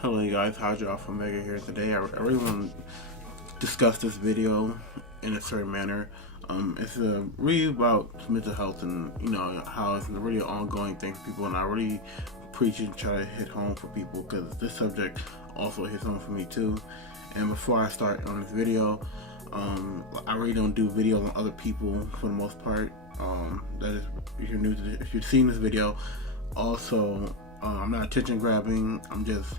Hello you guys, how's y'all from Mega here today. I really want to discuss this video in a certain manner. It's really about mental health and how it's really an ongoing thing for people, and I really preach and try to hit home for people because this subject also hits home for me too. And before I start on this video, I really don't do videos on other people for the most part. That is, if you're new to this, if you've seen this video, also I'm not attention grabbing. I'm just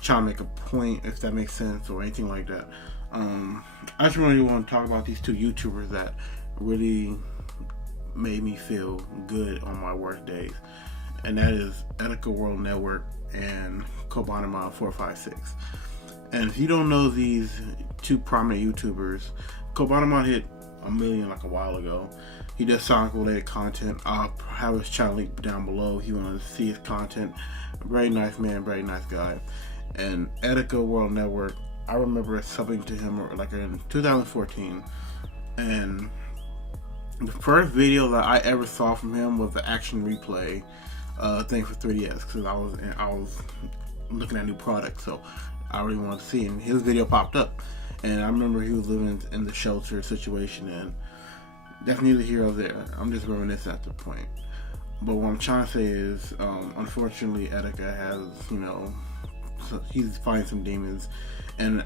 trying to make a point, if that makes sense, or anything like that. I just really want to talk about these two YouTubers that really made me feel good on my worst days, and that is Ethical World Network and Kobanamon 456. And if you don't know these two prominent YouTubers, Kobanamon hit a million like a while ago. He does Sonic related content. I'll have his channel link down below if you want to see his content. Very nice man, very nice guy. And Ethical World Network, I remember subbing to him like in 2014, and the first video that I ever saw from him was the action replay thing for 3DS, because I was looking at new products, so I really wanted to see him. His video popped up, and I remember he was living in the shelter situation, and that's neither here or there. I'm just reminiscing at the point. But what I'm trying to say is, unfortunately, Etika has, he's fighting some demons, and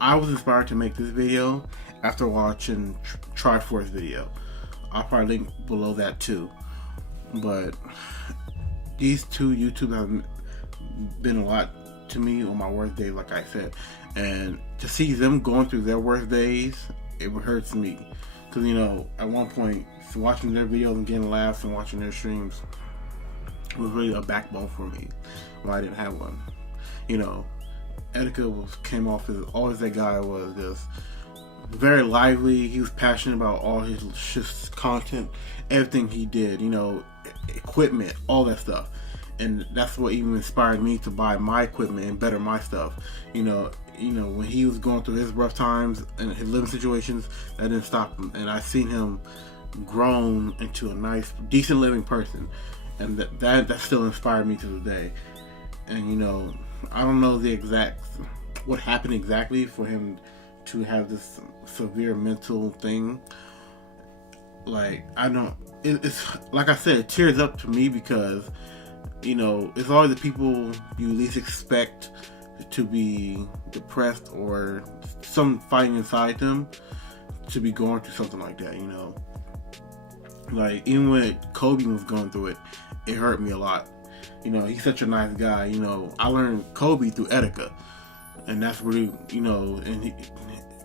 I was inspired to make this video after watching Triforce video. I'll probably link below that too. But these two YouTubers have been a lot to me on my worst days, like I said, and to see them going through their worst days, it hurts me, because at one point watching their videos and getting laughs and watching their streams was really a backbone for me when I didn't have one. Etika came off as always that guy was just very lively. He was passionate about all his just content, everything he did, equipment, all that stuff. And that's what even inspired me to buy my equipment and better my stuff. When he was going through his rough times and his living situations, that didn't stop him. And I've seen him grown into a nice, decent living person, and that still inspired me to this day. And I don't know what happened exactly for him to have this severe mental thing. It's like I said, it tears up to me because it's always the people you least expect to be depressed or some fighting inside them to be going through something like that. Like even when Kobe was going through it, it hurt me a lot. He's such a nice guy. I learned Kobe through Etika, and that's really,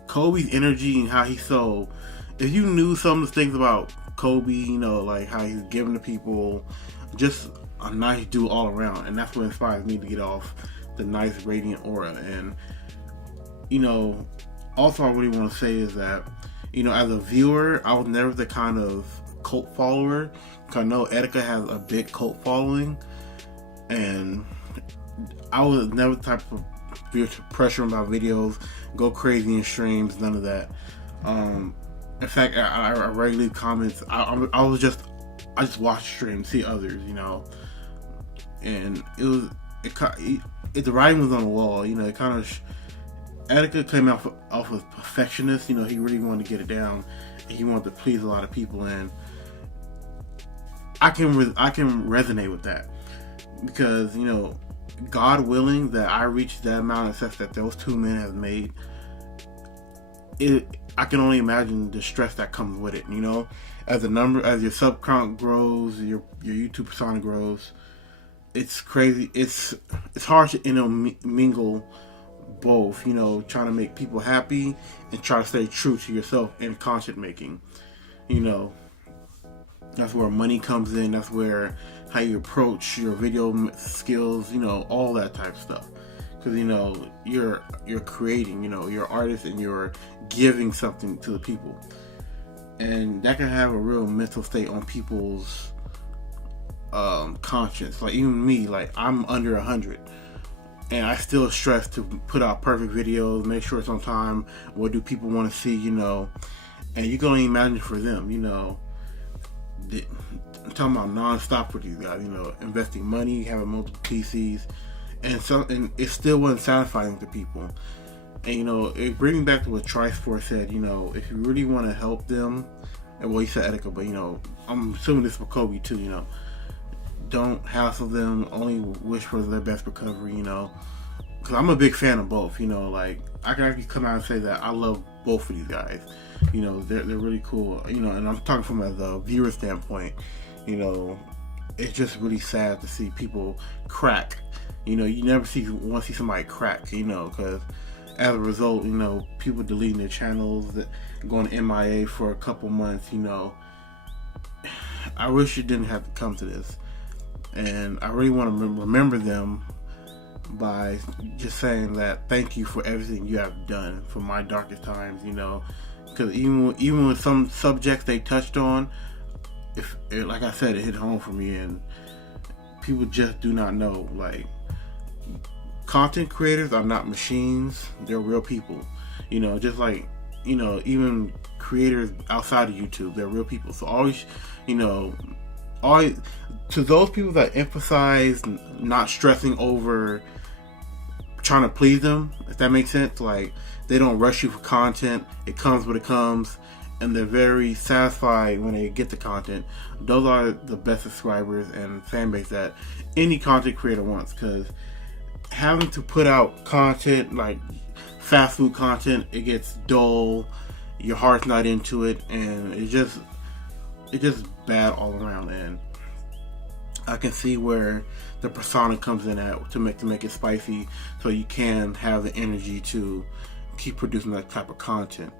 Kobe's energy and how he's so. If you knew some of the things about Kobe, like how he's giving to people, just a nice dude all around, and that's what inspires me to get off the nice radiant aura. And also I really want to say is that as a viewer, I was never the kind of cult follower. I know Etika has a big cult following, and I was never the type of pressure about videos, go crazy in streams, none of that. In fact, I regularly comments. I just watch streams, see others, and the writing was on the wall. It kind of Etika came off as perfectionist. He really wanted to get it down, and he wanted to please a lot of people, and I can resonate with that, because God willing that I reach that amount of success that those two men have made, I can only imagine the stress that comes with it. As your sub count grows, your YouTube persona grows, it's crazy. It's hard to mingle both. Trying to make people happy and try to stay true to yourself in content making. That's where money comes in. That's where how you approach your video skills. All that type of stuff. Because you're creating. You're an artist and you're giving something to the people, and that can have a real mental state on people's conscience. Like even me, like I'm under 100, and I still stress to put out perfect videos, make sure it's on time. What do people want to see? And you can only imagine for them. I'm talking about non-stop with these guys, investing money, having multiple PCs. and it still wasn't satisfying to people. And it brings me back to what Trisport said. If you really want to help them, and well, he said Etika, but I'm assuming this for Kobe too. Don't hassle them. Only wish for their best recovery. Because I'm a big fan of both. Like I can actually come out and say that I love both of these guys. They're really cool. And I'm talking from a viewer standpoint. It's just really sad to see people crack. You never want to see somebody crack. Because as a result, people deleting their channels, going MIA for a couple months. I wish it didn't have to come to this, and I really want to remember them by just saying that thank you for everything you have done for my darkest times. Because even with some subjects they touched on, like I said, it hit home for me, and people just do not know. Like, content creators are not machines; they're real people. Just like even creators outside of YouTube, they're real people. So always, to those people that emphasize not stressing over trying to please them, if that makes sense, like they don't rush you for content. It comes when it comes, and they're very satisfied when they get the content. Those are the best subscribers and fan base that any content creator wants, because having to put out content like fast food content, it gets dull, your heart's not into it, and it's just bad all around. And I can see where the persona comes in at to make it spicy, so you can have the energy to keep producing that type of content.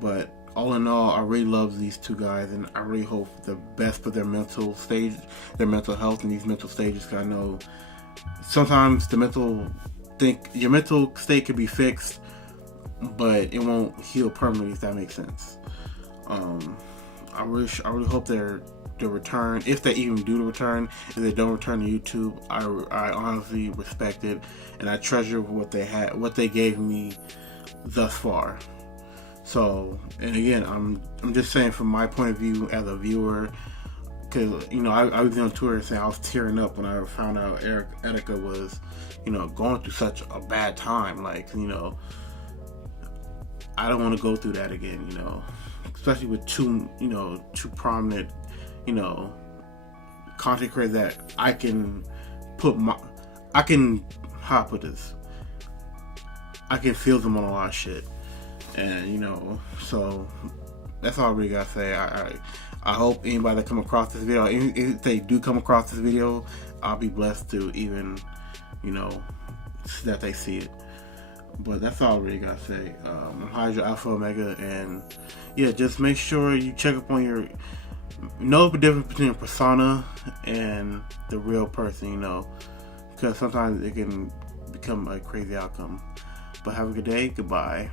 But all in all, I really love these two guys, and I really hope the best for their mental health in these mental stages. Because I know sometimes your mental state could be fixed, but it won't heal permanently, if that makes sense. I really hope they return, if they even do return. If they don't return to YouTube, I honestly respect it, and I treasure what they gave me thus far. So, and again, I'm just saying from my point of view as a viewer, because I was on Twitter saying I was tearing up when I found out Etika was going through such a bad time. Like, I don't want to go through that again. Especially with two prominent content creators that I can how I put this, I can feel them on a lot of shit. And so that's all I really gotta say. I hope anybody that come across this video, if they do come across this video, I'll be blessed to even that they see it. But that's all I really gotta say. I'm Hydra Alpha Omega, and yeah, just make sure you check up on know the difference between a persona and the real person, because sometimes it can become a crazy outcome. But have a good day. Goodbye.